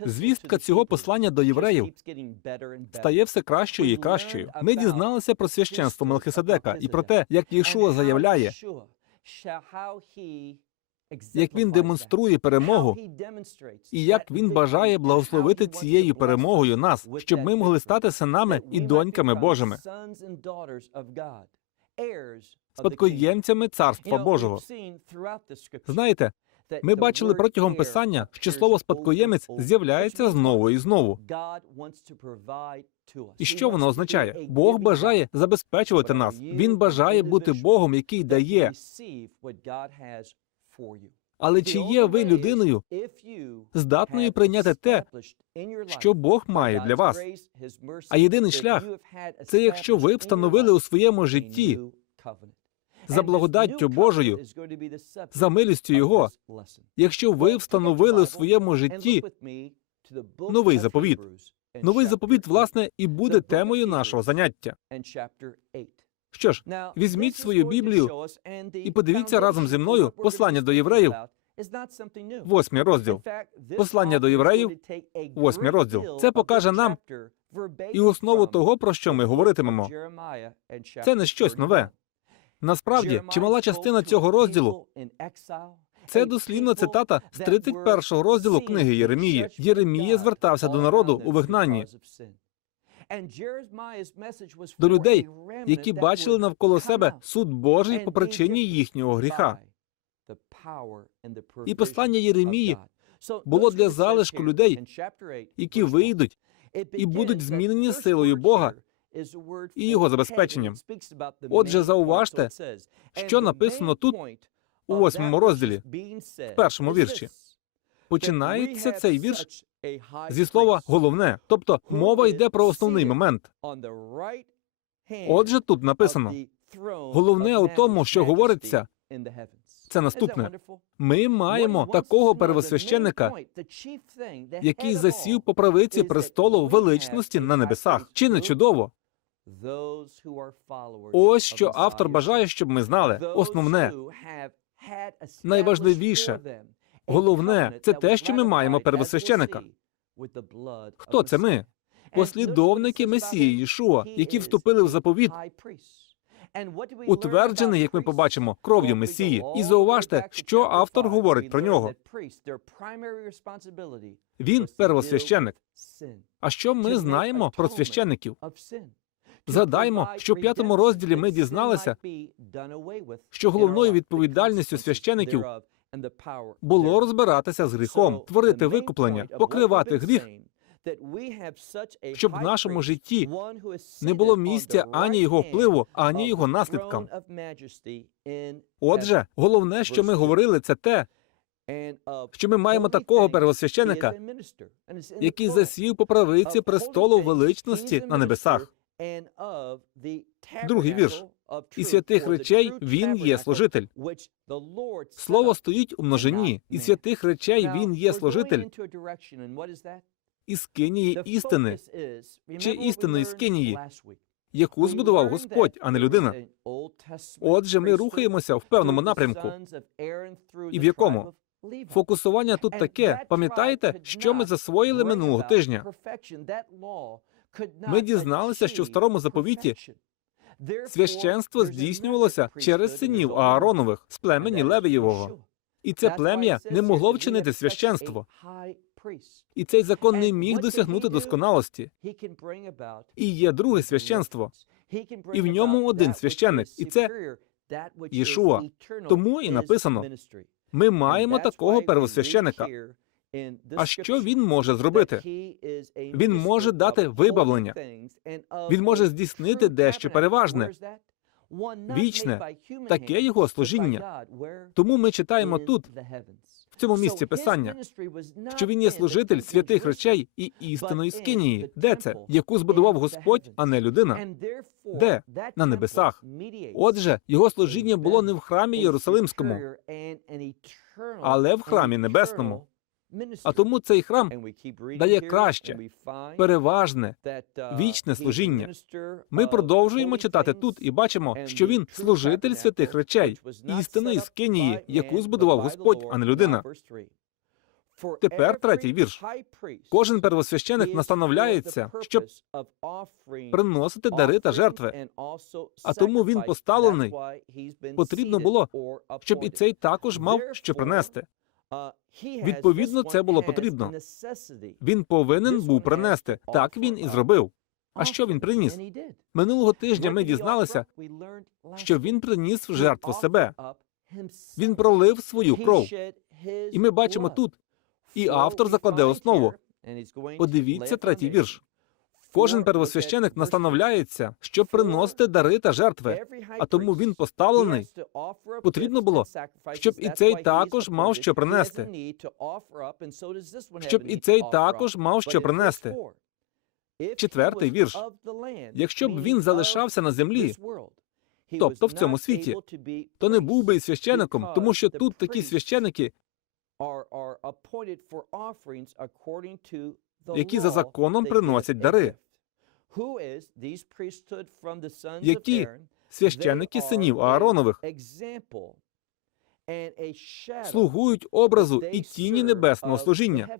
Звістка цього послання до євреїв стає все кращою і кращою. Ми дізналися про священство Мелхиседека і про те, як Єшуа заявляє, як він демонструє перемогу, і як він бажає благословити цією перемогою нас, щоб ми могли стати синами і доньками Божими, спадкоємцями Царства Божого. Знаєте, ми бачили протягом писання, що слово спадкоємець з'являється знову і знову. І що воно означає? Бог бажає забезпечувати нас. Він бажає бути Богом, який дає. Але чи є ви людиною, здатною прийняти те, що Бог має для вас? А єдиний шлях це якщо ви встановили у своєму житті за благодаттю Божою, за милістю Його, якщо ви встановили у своєму житті новий заповіт. Новий заповіт, власне, і буде темою нашого заняття. Що ж, візьміть свою Біблію і подивіться разом зі мною послання до євреїв, восьмий розділ. Послання до євреїв, восьмий розділ. Це покаже нам і основу того, про що ми говоритимемо. Це не щось нове. Насправді, чимала частина цього розділу це дослівна цитата з 31-го розділу книги Єремії. Єремія звертався до народу у вигнанні, до людей, які бачили навколо себе суд Божий по причині їхнього гріха. І послання Єремії було для залишку людей, які вийдуть і будуть змінені силою Бога і його забезпеченням. Отже, зауважте, що написано тут у восьмому розділі, в першому вірші. Починається цей вірш зі слова головне, тобто мова йде про основний момент. Отже, тут написано головне у тому, що говориться, це наступне. Ми маємо такого первосвященника, який засів по правиці престолу величності на небесах. Чи не чудово? Ось що автор бажає, щоб ми знали. Основне, найважливіше, головне це те, що ми маємо первосвященика. Хто це ми? Послідовники Месії Ішуа, які вступили в заповіт, утверджений, як ми побачимо, кров'ю Месії. І зауважте, що автор говорить про нього. Він первосвященик. А що ми знаємо про священників? Згадаймо, що в п'ятому розділі ми дізналися, що головною відповідальністю священиків було розбиратися з гріхом, творити викуплення, покривати гріх, щоб в нашому житті не було місця ані його впливу, ані його наслідкам. Отже, головне, що ми говорили, це те, що ми маємо такого первосвященика, який засів по правиці престолу величності на небесах. Другий вірш. І святих речей він є служитель. Слово стоїть у множині, і святих речей він є служитель. І скинії істини, чи істинної скинії, яку збудував Господь, а не людина. Отже, ми рухаємося в певному напрямку. І в якому? Фокусування тут таке. Пам'ятаєте, що ми засвоїли минулого тижня? Ми дізналися, що в старому заповіті священство здійснювалося через синів Ааронових з племені Левієвого. І це плем'я не могло вчинити священство. І цей закон не міг досягнути досконалості. І є друге священство. І в ньому один священник, і це Єшуа. Тому і написано: ми маємо такого первосвященика. А що він може зробити? Він може дати вибавлення. Він може здійснити дещо переважне. вічне, таке його служіння. Тому ми читаємо тут, цьому місці писання, що він є служитель святих речей і істинної скинії. Де це? Яку збудував Господь, а не людина. Де? На небесах. Отже, його служіння було не в храмі Єрусалимському, але в храмі небесному. А тому цей храм дає краще, переважне, вічне служіння. Ми продовжуємо читати тут і бачимо, що він служитель святих речей, істинної скинії, яку збудував Господь, а не людина. Тепер третій вірш. Кожен первосвященик настановляється, щоб приносити дари та жертви. А тому він поставлений. Потрібно було, щоб і цей також мав що принести. Відповідно, це було потрібно. Він повинен був принести. Так він і зробив. А що він приніс? Минулого тижня ми дізналися, що він приніс в жертву себе. Він пролив свою кров. І ми бачимо тут, і автор закладе основу. Подивіться третій вірш. Кожен первосвященик настановляється, щоб приносити дари та жертви. а тому він поставлений. Потрібно було, щоб і цей також мав що принести. Щоб і цей також мав що принести. Четвертий вірш. Якщо б він залишався на землі, тобто в цьому світі, то не був би і священиком, тому що тут такі священики, які за законом приносять дари. Які? Священики синів Ааронових, слугують образу і тіні небесного служіння.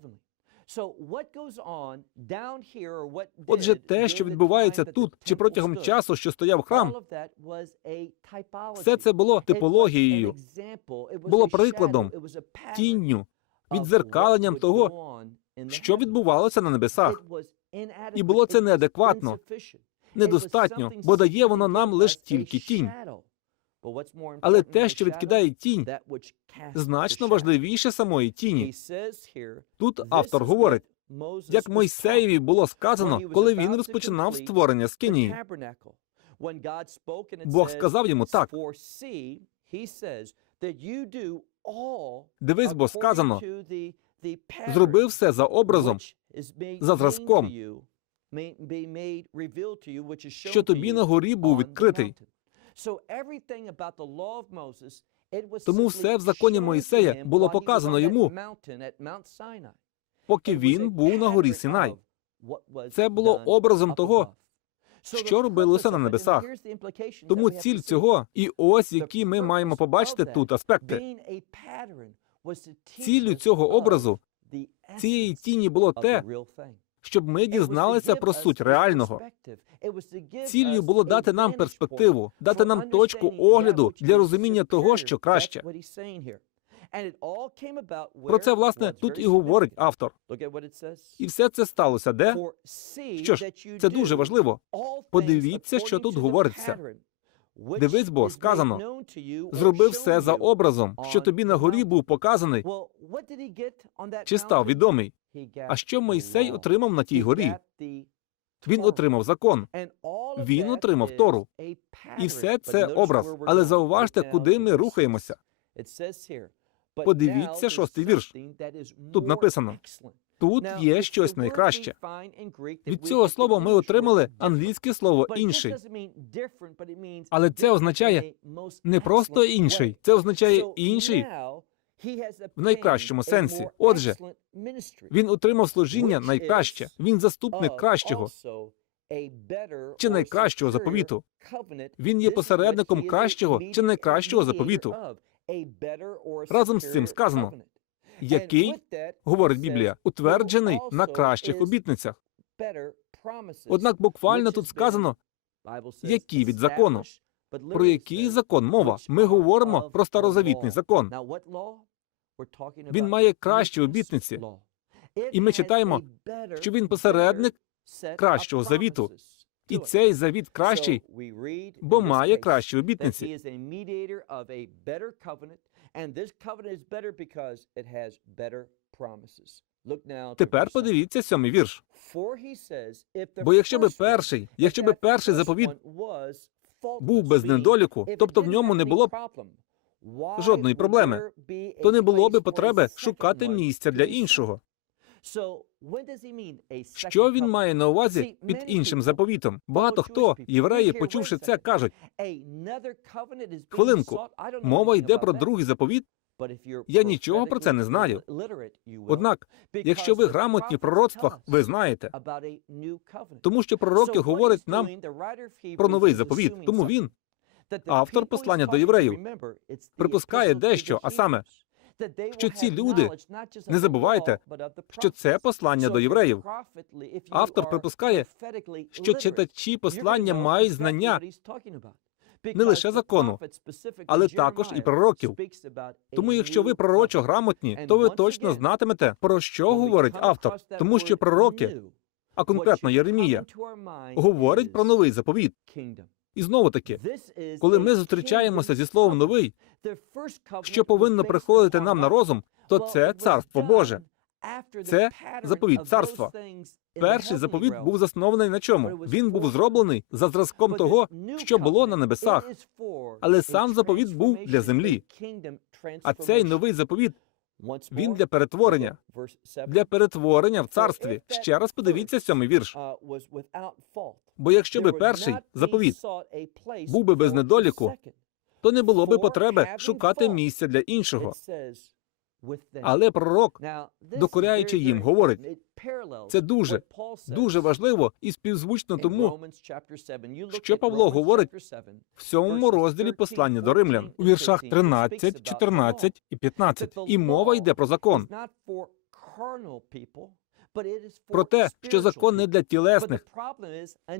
Отже, те, що відбувається тут чи протягом часу, що стояв храм, все це було типологією, було прикладом, тінню, відзеркаленням того, що відбувалося на небесах. І було це неадекватно, Недостатньо, бо дає воно нам лише тільки тінь. Але те, що відкидає тінь, значно важливіше самої тіні. Тут автор говорить, як Мойсеєві було сказано, коли він розпочинав створення скинії. Бог сказав йому так. Дивись, бо сказано, Зроби все за образом, за зразком, що тобі на горі був відкритий. Тому все в законі Моїсея було показано йому, поки він був на горі Синай. Це було образом того, що робилося на небесах. Тому ціль цього, і ось які ми маємо побачити тут аспекти. Ціллю цього образу, цієї тіні було те, щоб ми дізналися про суть реального. Ціллю було дати нам перспективу, дати нам точку огляду для розуміння того, що краще. Про це, власне, тут і говорить автор. І все це сталося де? Що ж, Це дуже важливо. Подивіться, що тут говориться. Дивись, бо сказано, Зроби все за образом, що тобі на горі був показаний, чи став відомий. А що Мойсей отримав на тій горі? Він отримав закон, Він отримав Тору. і все це образ. Але зауважте, куди ми рухаємося. Подивіться шостий вірш. Тут написано тут є щось найкраще. Від цього слова ми отримали англійське слово інший. Але це означає не просто інший, це означає інший в найкращому сенсі. Отже, він отримав служіння найкраще. Він заступник кращого чи найкращого заповіту. Він є посередником кращого чи найкращого заповіту. Разом з цим сказано, Який, говорить Біблія, утверджений на кращих обітницях. Однак буквально тут сказано, які від закону. про який закон мова. Ми говоримо про старозавітний закон. Він має кращі обітниці, І ми читаємо, що він посередник кращого завіту. І цей завіт кращий, бо має кращі обітниці. Тепер подивіться сьомий вірш. Бо якщо би перший, якщо би перший заповіт був без недоліку, тобто в ньому не було б жодної проблеми, то не було би потреби шукати місця для іншого. Що він має на увазі під іншим заповітом? Багато хто, євреї, почувши це, кажуть: Хвилинку, мова йде про другий заповіт. Я нічого про це не знаю. Однак, якщо ви грамотні в пророцтвах, ви знаєте, тому що пророки говорять нам про новий заповіт. Тому він, автор послання до євреїв, припускає дещо, а саме, що ці люди, не забувайте, що це послання до євреїв. Автор припускає, що читачі послання мають знання не лише закону, але також і пророків. Тому, якщо ви пророчо грамотні, то ви точно знатимете, про що говорить автор, тому що пророки, а конкретно Єремія, говорить про новий заповіт. І знову таки, коли ми зустрічаємося зі словом новий, що повинно приходити нам на розум, то це царство Боже. Це заповіт царства. Перший заповіт був заснований на чому? Він був зроблений за зразком того, що було на небесах. Але сам заповіт був для землі. А цей новий заповіт він для перетворення, для перетворення в царстві. Ще раз подивіться сьомий вірш. Бо якщо би перший заповіт був би без недоліку, то не було би потреби шукати місця для іншого. Але пророк, докоряючи їм, говорить, це дуже, дуже важливо і співзвучно тому, що Павло говорить в сьомому розділі послання до римлян у віршах 13, 14 і 15. І мова йде про закон, про те, що закон не для тілесних,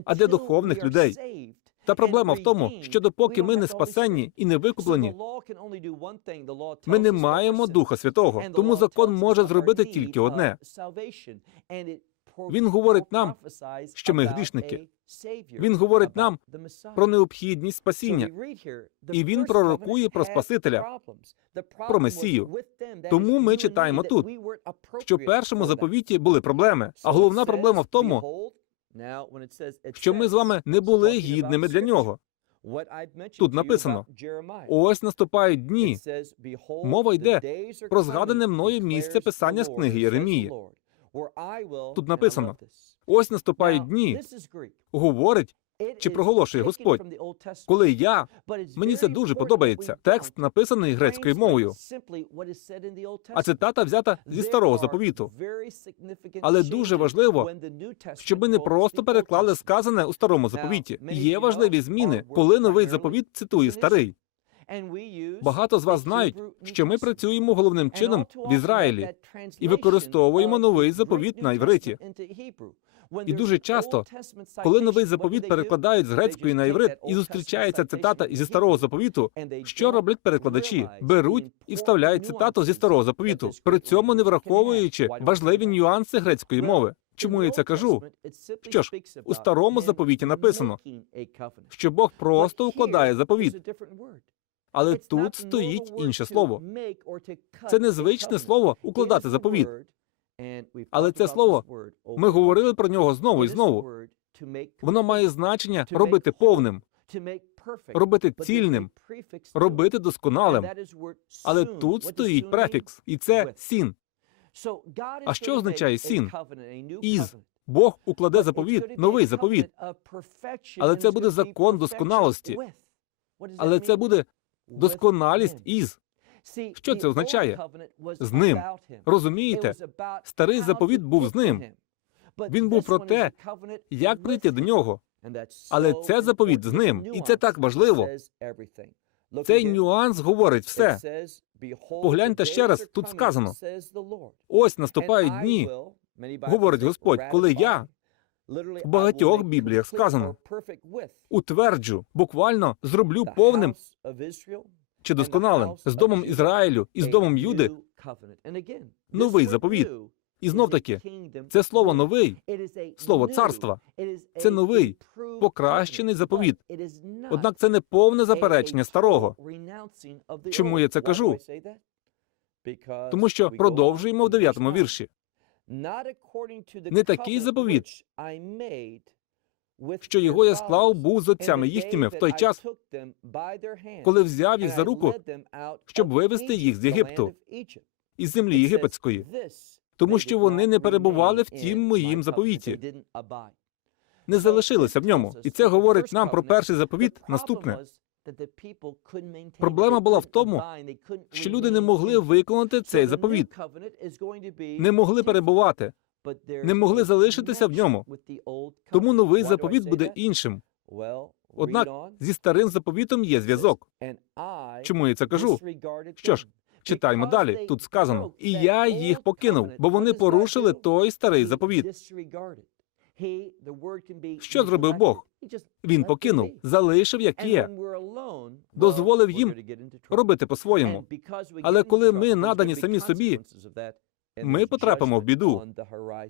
а для духовних людей. Та проблема в тому, що допоки ми не спасенні і не викуплені, ми не маємо Духа Святого. Тому закон може зробити тільки одне. Він говорить нам, що ми грішники. Він говорить нам про необхідність спасіння. І він пророкує про Спасителя, про Месію. Тому ми читаємо тут, що в першому заповіті були проблеми. А головна проблема в тому, що ми з вами не були гідними для нього. Тут написано Ось наступають дні. Мова йде про згадане мною місце писання з книги Єремії. Тут написано Ось наступають дні, говорить чи проголошує Господь. Коли я мені це дуже подобається. Текст написаний грецькою мовою, а цитата взята зі старого заповіту. Але дуже важливо, щоб ми не просто переклали сказане у старому заповіті. Є важливі зміни, коли новий заповіт цитує старий. Багато з вас знають, що ми працюємо головним чином в Ізраїлі і використовуємо новий заповіт на івриті. І дуже часто, коли новий заповіт перекладають з грецької на іврит і зустрічається цитата зі старого заповіту, що роблять перекладачі? Беруть і вставляють цитату зі старого заповіту, при цьому не враховуючи важливі нюанси грецької мови. Чому я це кажу? Що ж, у старому заповіті написано, що Бог просто укладає заповіт. Але тут стоїть інше слово. Це незвичне слово укладати заповіт. Але це слово Ми говорили про нього знову і знову. Воно має значення робити повним, робити цільним, робити досконалим. Але тут стоїть префікс, і це сін. А що означає сін? Із. Бог укладе заповіт, новий заповіт. Але це буде закон досконалості. Але це буде досконалість із. Що це означає? З ним. Розумієте? Старий заповіт був з ним. Він був про те, як прийти до нього. Але це заповіт з ним, і це так важливо. Цей нюанс говорить все. Погляньте ще раз, тут сказано. Ось наступають дні, говорить Господь, коли я в багатьох бібліях сказано утверджу, буквально зроблю повним чи досконалим з домом Ізраїлю і з домом Юди. Новий заповіт. І знов таки, це слово новий, слово царства. Це новий, покращений заповіт. Однак це не повне заперечення старого. Чому я це кажу? Тому що продовжуємо в дев'ятому вірші. Не такий заповіт, що його я склав був з отцями їхніми в той час, коли взяв їх за руку, щоб вивести їх з Єгипту, із землі єгипетської, тому що вони не перебували в тім моїм заповіті, не залишилися в ньому. І це говорить нам про перший заповіт наступне. Проблема була в тому, Що люди не могли виконати цей заповіт, не могли перебувати, не могли залишитися в ньому. Тому новий заповіт буде іншим. Однак зі старим заповітом є зв'язок. Чому я це кажу? Що ж, читаймо далі. Тут сказано: і я їх покинув, бо вони порушили той старий заповіт. Що зробив Бог? Він покинув, залишив як є, дозволив їм робити по-своєму. Але коли ми надані самі собі, Ми потрапимо в біду.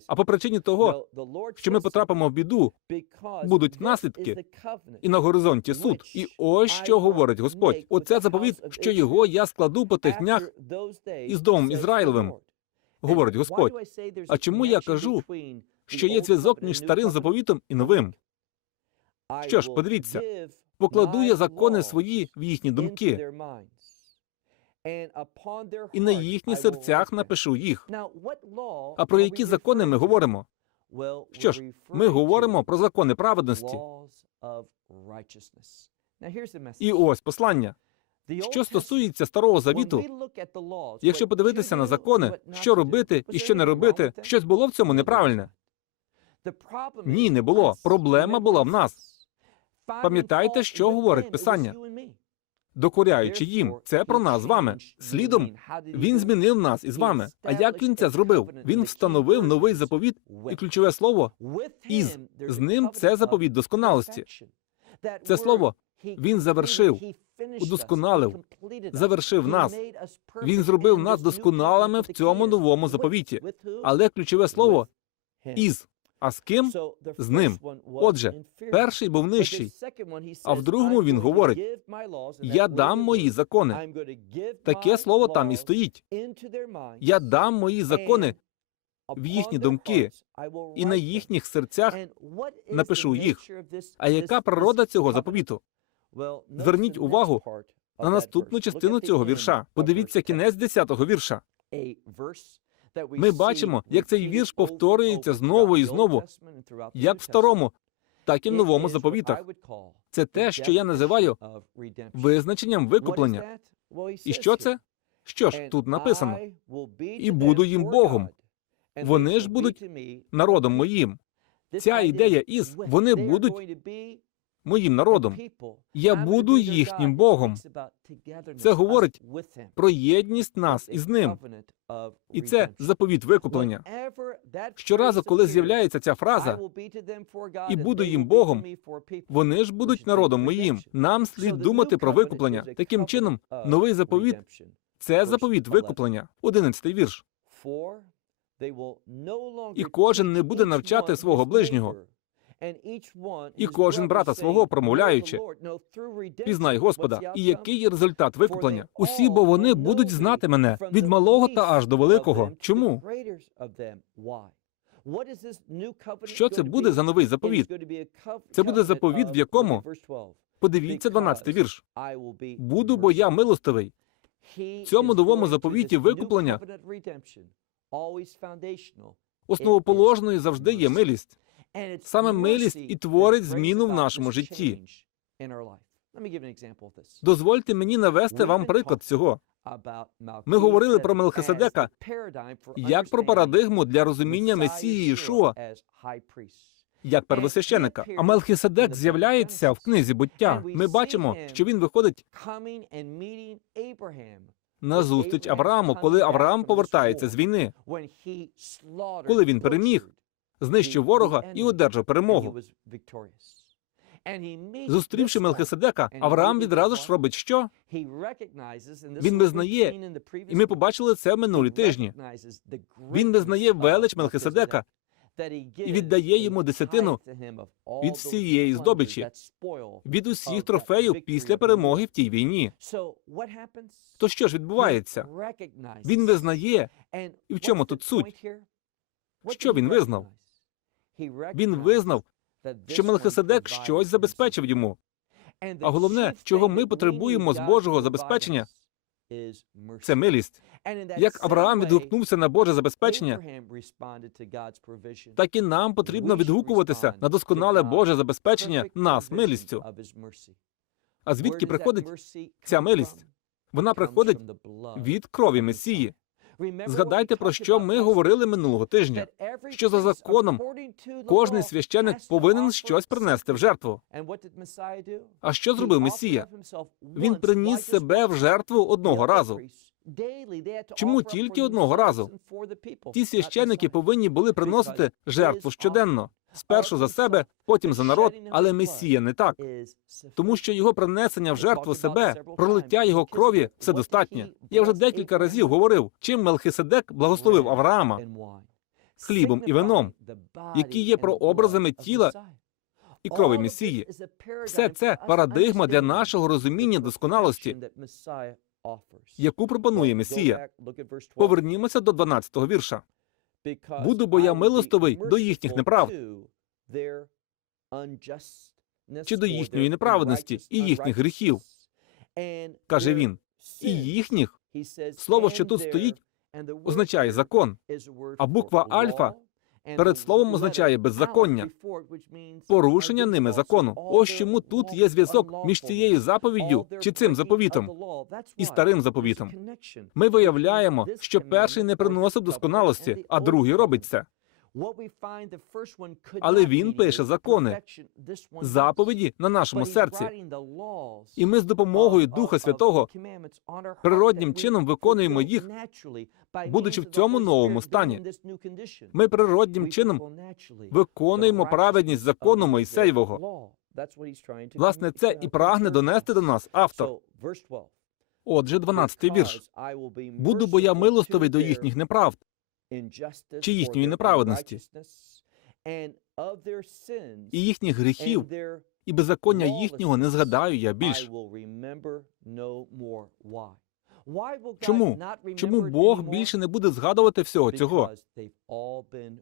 А по причині того, що ми потрапимо в біду, будуть наслідки, і на горизонті суд. І ось що говорить Господь. Оце заповіт, що його я складу по тих днях, із домом Ізраїлевим. говорить Господь. А чому я кажу, Що є зв'язок між старим заповітом і новим. Що ж, подивіться, Покладу я закони свої в їхні думки, і на їхні серцях напишу їх. А про які закони ми говоримо? Що ж, ми говоримо про закони праведності. І ось послання. Що стосується старого завіту, якщо подивитися на закони, що робити і що не робити, щось було в цьому неправильне. Ні, не було. Проблема була в нас. Пам'ятайте, що говорить Писання. Докоряючи їм, це про нас з вами. Слідом він змінив нас із вами. А як він це зробив? Він встановив новий заповіт, і ключове слово із з ним це заповіт досконалості. Це слово він завершив, удосконалив, завершив нас. Він зробив нас досконалими в цьому новому заповіті. Але ключове слово із. А з ким? з ним. Отже, Перший був нижчий. а в другому він говорить: Я дам мої закони. Таке слово там і стоїть. Я дам мої закони в їхні думки, і на їхніх серцях напишу їх. А яка природа цього заповіту? Зверніть увагу На наступну частину цього вірша. Подивіться кінець 10-го вірша. Ми бачимо, як цей вірш повторюється знову і знову, Як в старому, так і в новому заповітах. Це те, що я називаю визначенням викуплення. І що це? Що ж, тут написано: і буду їм Богом. Вони ж будуть народом моїм, Ця ідея із вони будуть моїм народом. Я буду їхнім Богом. Це говорить Про єдність нас із ним. І це заповіт викуплення. Щоразу, коли з'являється ця фраза, і буду їм Богом, вони ж будуть народом моїм. Нам слід думати про викуплення. Таким чином, новий заповіт це заповіт викуплення. Одинадцятий вірш. І кожен не буде навчати свого ближнього. І кожен брата свого промовляючи. Пізнай Господа. І який є результат викуплення? Усі, бо вони будуть знати мене від малого та аж до великого. Чому? Що це буде за новий заповіт? Це буде заповіт, в якому подивіться 12 вірш. Буду, бо я милостивий. Цьому новому заповіті викуплення Основоположною завжди є милість. Саме милість і творить зміну в нашому житті. Дозвольте мені навести вам приклад цього. Ми говорили про Мелхиседека. як про парадигму для розуміння Месії Ішуа як первосвященика. А Мелхиседек з'являється в книзі буття. Ми бачимо, що він виходить на зустріч Аврааму, коли Авраам повертається з війни, коли він переміг, знищив ворога і одержав перемогу. Зустрівши Мелхиседека, Авраам відразу ж робить що? Він визнає, І ми побачили це в минулі тижні. Він визнає велич Мелхиседека і віддає йому десятину від всієї здобичі, від усіх трофеїв після перемоги в тій війні. То що ж відбувається? Він визнає, і в чому тут суть? Що він визнав? Він визнав, що Мелхиседек щось забезпечив йому. А головне, чого ми потребуємо з Божого забезпечення, це милість. Як Авраам відгукнувся на Боже забезпечення, так і нам потрібно відгукуватися на досконале Боже забезпечення нас милістю. А звідки приходить ця милість? Вона приходить від крові Месії. Згадайте, про що ми говорили минулого тижня. що за законом Кожний священик повинен щось принести в жертву. А що зробив Месія? Він приніс себе в жертву одного разу. Чому тільки одного разу? Ті священики повинні були приносити жертву щоденно, спершу за себе, потім за народ, але Месія не так. Тому що його принесення в жертву себе, пролиття його крові все достатнє. Я вже декілька разів говорив, чим Мелхиседек благословив Авраама хлібом і вином, які є прообразами тіла і крові Месії. Все це парадигма для нашого розуміння досконалості, яку пропонує Месія. Повернімося до 12-го вірша. Буду, бо я милостивий до їхніх неправд. Чи до їхньої неправедності і їхніх гріхів, каже він. І їхніх слово, що тут стоїть, означає закон. а буква альфа Перед словом означає беззаконня, порушення ними закону. Ось чому тут є зв'язок між цією заповіддю чи цим заповітом і старим заповітом. Ми виявляємо, що перший не приносив досконалості, а другий робить це. Але він пише закони, Заповіді на нашому серці. І ми з допомогою Духа Святого природнім чином виконуємо їх, будучи в цьому новому стані. Ми природнім чином виконуємо праведність закону Мойсеєвого. Власне, це і прагне донести до нас автор. Отже, 12-й вірш. Буду, бо я милостивий до їхніх неправд чи їхньої неправедності, і їхніх гріхів, і беззаконня їхнього не згадаю я більш. Чому? Чому Бог більше не буде згадувати всього цього?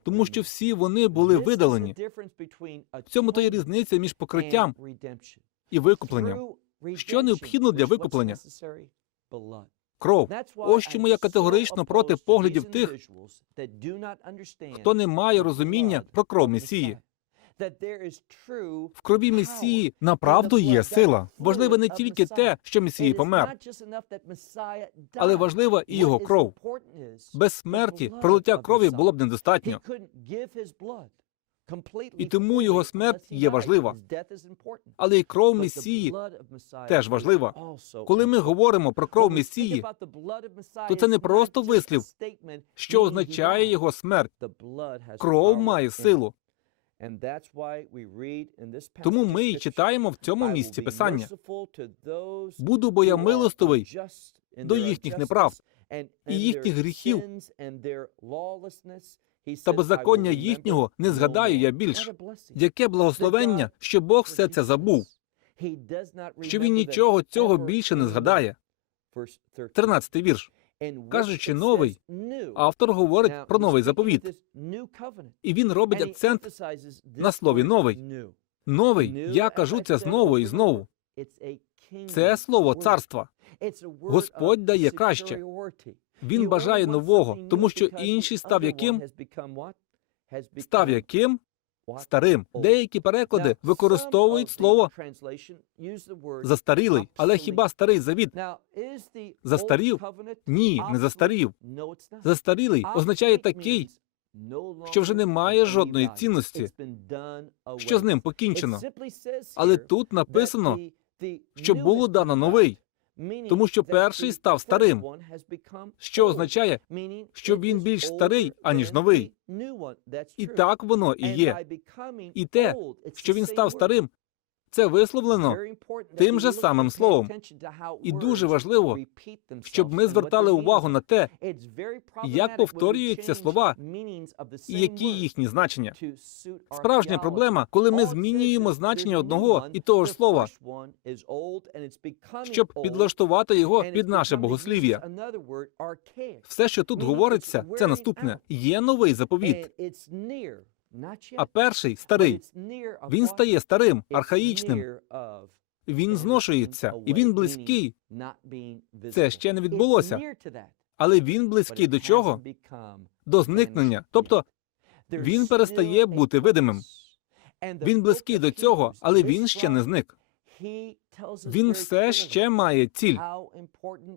Тому що всі вони були видалені. В цьому то є різниця між покриттям і викупленням. Що необхідно для викуплення? Кров. Ось чому я категорично проти поглядів тих, хто не має розуміння про кров Месії. В крові Месії направду є сила. Важливе не тільки те, що Месії помер, але важлива і його кров. Без смерті пролиття крові було б недостатньо. І тому його смерть є важлива. Але й кров Месії теж важлива. Коли ми говоримо про кров Месії, то це не просто вислів, що означає його смерть. Кров має силу. Тому ми і читаємо в цьому місці писання. Буду, бо я милостивий до їхніх неправд і їхніх гріхів та беззаконня їхнього не згадаю я більш. Яке благословення, що Бог все це забув, що він нічого цього більше не згадає. 13-й вірш. Кажучи новий, Автор говорить про новий заповіт, і він робить акцент на слові новий. Новий, я кажу це знову і знову. Це слово царства. Господь дає краще. Він бажає нового, тому що інший став яким? Став яким? Старим. Деякі переклади використовують слово застарілий. Але хіба старий завіт? застарів? Ні, не застарів. Застарілий означає такий, що вже немає жодної цінності, що з ним покінчено. Але тут написано, що було дано новий, тому що перший став старим, що означає, що він більш старий, аніж новий. І так воно і є. І те, що він став старим, це висловлено тим же самим словом. І дуже важливо, щоб ми звертали увагу на те, як повторюються слова і які їхні значення. Справжня проблема, коли ми змінюємо значення одного і того ж слова, щоб підлаштувати його під наше богослів'я. Все, що тут говориться, це наступне: є новий заповіт, А перший старий. Він стає старим, архаїчним. Він зношується, і він близький. Це ще не відбулося. Але він близький до чого? До зникнення. Тобто він перестає бути видимим. Він близький до цього, але він ще не зник. Він все ще має ціль.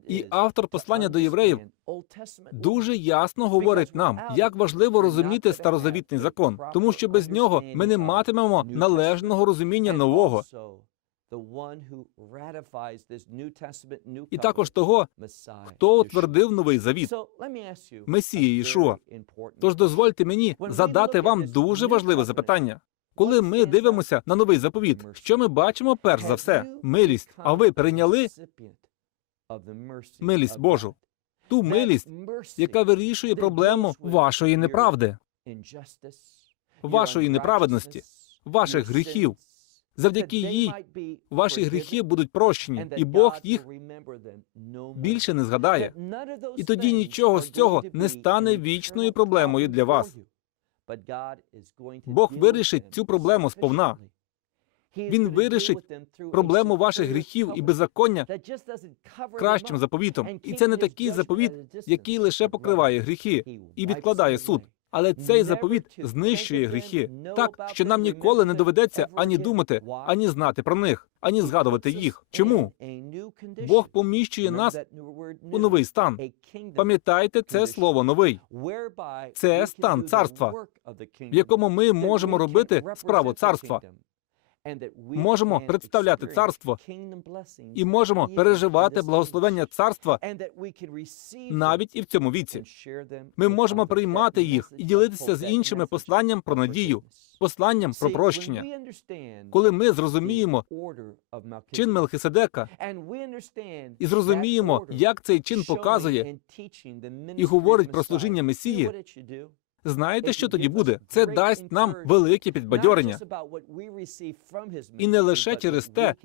І автор послання до євреїв дуже ясно говорить нам, як важливо розуміти старозавітний закон, тому що без нього ми не матимемо належного розуміння нового, і також того, хто утвердив новий завіт. Месія Ішуа. Тож дозвольте мені задати вам дуже важливе запитання. Коли ми дивимося на новий заповіт, що ми бачимо перш за все? Милість. А ви прийняли милість Божу, ту милість, яка вирішує проблему вашої неправди, вашої неправедності, ваших гріхів. Завдяки їй ваші гріхи будуть прощені, і Бог їх більше не згадає. І тоді нічого з цього не стане вічною проблемою для вас. Бог вирішить цю проблему сповна. Він вирішить проблему ваших гріхів і беззаконня кращим заповітом. І це не такий заповіт, який лише покриває гріхи і відкладає суд. Але цей заповіт знищує гріхи так, що нам ніколи не доведеться ані думати, ані знати про них, ані згадувати їх. Чому? Бог поміщує нас у новий стан? Пам'ятайте це слово новий, Це стан царства, в якому ми можемо робити справу царства, можемо представляти царство і можемо переживати благословення царства навіть і в цьому віці. Ми можемо приймати їх і ділитися з іншими посланням про надію, посланням про прощення. Коли ми зрозуміємо чин Мелхиседека і зрозуміємо, як цей чин показує і говорить про служіння Месії, знаєте, що тоді буде? Це дасть нам велике підбадьорення. І не лише через те,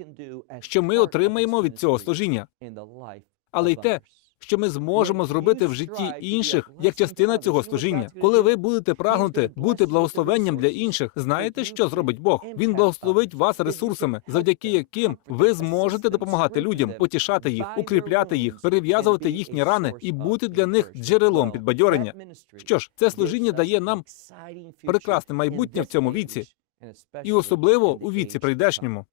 що ми отримаємо від цього служіння, але й те, що ми зможемо зробити в житті інших як частина цього служіння. Коли ви будете прагнути бути благословенням для інших, знаєте, що зробить Бог? Він благословить вас ресурсами, завдяки яким ви зможете допомагати людям, потішати їх, укріпляти їх, перев'язувати їхні рани і бути для них джерелом підбадьорення. Що ж, це служіння дає нам прекрасне майбутнє в цьому віці, і особливо у віці прийдешньому.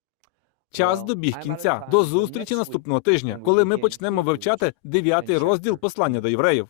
Час добіг кінця. До зустрічі наступного тижня, коли ми почнемо вивчати дев'ятий розділ послання до євреїв.